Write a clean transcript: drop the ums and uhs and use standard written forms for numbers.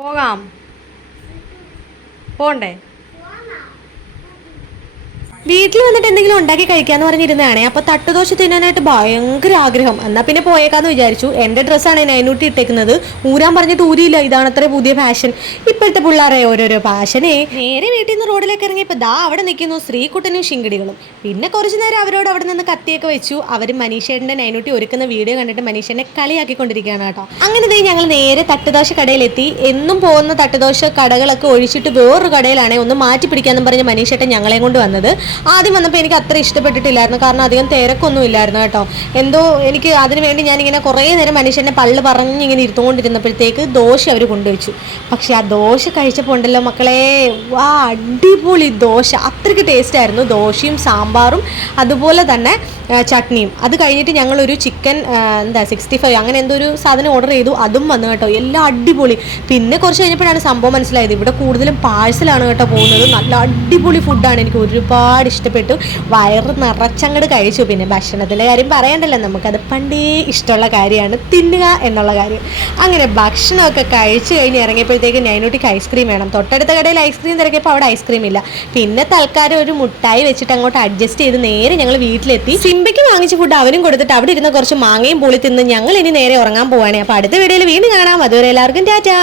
പോകാം. പോണ്ടേ? വീട്ടിൽ വന്നിട്ട് എന്തെങ്കിലും ഉണ്ടാക്കി കഴിക്കാന്ന് പറഞ്ഞിരുന്നതാണേ. അപ്പൊ തട്ടുദോശ തിന്നാനായിട്ട് ഭയങ്കര ആഗ്രഹം. എന്നാ പിന്നെ പോയേക്കാന്ന് വിചാരിച്ചു. എന്റെ ഡ്രസ്സാണ് നൈനൂട്ടി ഇട്ടേക്കുന്നത്. ഊരാൻ പറഞ്ഞിട്ട് ഊരിയില്ല. ഇതാണ് അത്ര പുതിയ ഫാഷൻ. ഇപ്പോഴത്തെ പിള്ളേരെ ഓരോരോ ഫാഷനേ. നേരെ വീട്ടിൽ നിന്ന് റോഡിലേക്ക് ഇറങ്ങിയപ്പോ ദാ അവിടെ നിൽക്കുന്നു ശ്രീകുട്ടനും ശിങ്കിടികളും. പിന്നെ കുറച്ചു നേരം അവരോട് അവിടെ നിന്ന് കത്തിയൊക്കെ വെച്ചു. അവർ മനീഷേട്ടന്റെ നൈനൂട്ടി ഒരുക്കുന്ന വീഡിയോ കണ്ടിട്ട് മനീഷനെ കളിയാക്കിക്കൊണ്ടിരിക്കുകയാണ് കേട്ടോ. അങ്ങനെ ഞങ്ങൾ നേരെ തട്ടുദോശ കടയിലെത്തി. എന്നും പോകുന്ന തട്ടുദോശ കടകളൊക്കെ ഒഴിച്ചിട്ട് വേറൊരു കടയിലാണേ ഒന്ന് മാറ്റി പിടിക്കാന്നും പറഞ്ഞ് മനീഷേട്ടൻ ഞങ്ങളെയും കൊണ്ട് വന്നത്. ആദ്യം വന്നപ്പോൾ എനിക്ക് അത്ര ഇഷ്ടപ്പെട്ടിട്ടില്ലായിരുന്നു. കാരണം അധികം തിരക്കൊന്നും ഇല്ലായിരുന്നു കേട്ടോ. എന്തോ എനിക്ക് അതിന് വേണ്ടി ഞാനിങ്ങനെ കുറേ നേരം മനുഷ്യൻ്റെ പള്ളു പറഞ്ഞിങ്ങനെ ഇരുത്തുകൊണ്ടിരുന്നപ്പോഴത്തേക്ക് ദോശ അവർ കൊണ്ടുവച്ചു. പക്ഷെ ആ ദോശ കഴിച്ചപ്പോൾ ഉണ്ടല്ലോ മക്കളെ, വാ അടിപൊളി ദോശ. അത്രയ്ക്ക് ടേസ്റ്റായിരുന്നു. ദോശയും സാമ്പാറും അതുപോലെ തന്നെ ചട്നിയും. അത് കഴിഞ്ഞിട്ട് ഞങ്ങളൊരു ചിക്കൻ 65 അങ്ങനെ എന്തോ ഒരു സാധനം ഓർഡർ ചെയ്തു. അതും വന്നു കേട്ടോ. എല്ലാം അടിപൊളി. പിന്നെ കുറച്ച് കഴിഞ്ഞപ്പോഴാണ് സംഭവം മനസ്സിലായത്. ഇവിടെ കൂടുതലും പാഴ്സലാണ് കേട്ടോ പോകുന്നത്. നല്ല അടിപൊളി ഫുഡാണ്. എനിക്ക് ഒരുപാട് ഇഷ്ടപ്പെട്ടു. വയറ് നിറച്ചങ്ങട് കഴിച്ചു. പിന്നെ ഭക്ഷണത്തിൻ്റെ കാര്യം പറയണ്ടല്ലോ, നമുക്കത് പണ്ടേ ഇഷ്ടമുള്ള കാര്യമാണ് തിന്നുക എന്നുള്ള കാര്യം. അങ്ങനെ ഭക്ഷണമൊക്കെ കഴിച്ചു കഴിഞ്ഞ് ഇറങ്ങിയപ്പോഴത്തേക്ക് നൈനൂട്ടിക്ക് ഐസ്ക്രീം വേണം. തൊട്ടടുത്ത കടയിൽ ഐസ്ക്രീം തിരക്കിയപ്പോൾ അവിടെ ഐസ്ക്രീം ഇല്ല. പിന്നെ തൽക്കാലം ഒരു മുട്ടായി വെച്ചിട്ട് അങ്ങോട്ട് അഡ്ജസ്റ്റ് ചെയ്ത് നേരെ ഞങ്ങൾ വീട്ടിലെത്തി. സിംബയ്ക്ക് വാങ്ങിച്ച ഫുഡ് അവനും കൊടുത്തിട്ട് അവിടെ ഇരുന്ന് കുറച്ച് മാങ്ങയും പൂളി തിന്ന് ഞങ്ങൾ ഇനി നേരെ ഉറങ്ങാൻ പോവാണ്. അപ്പോൾ അടുത്ത വീഡിയോയിൽ വീണ്ടും കാണാം. അതുവരെ എല്ലാവർക്കും ടാറ്റാ.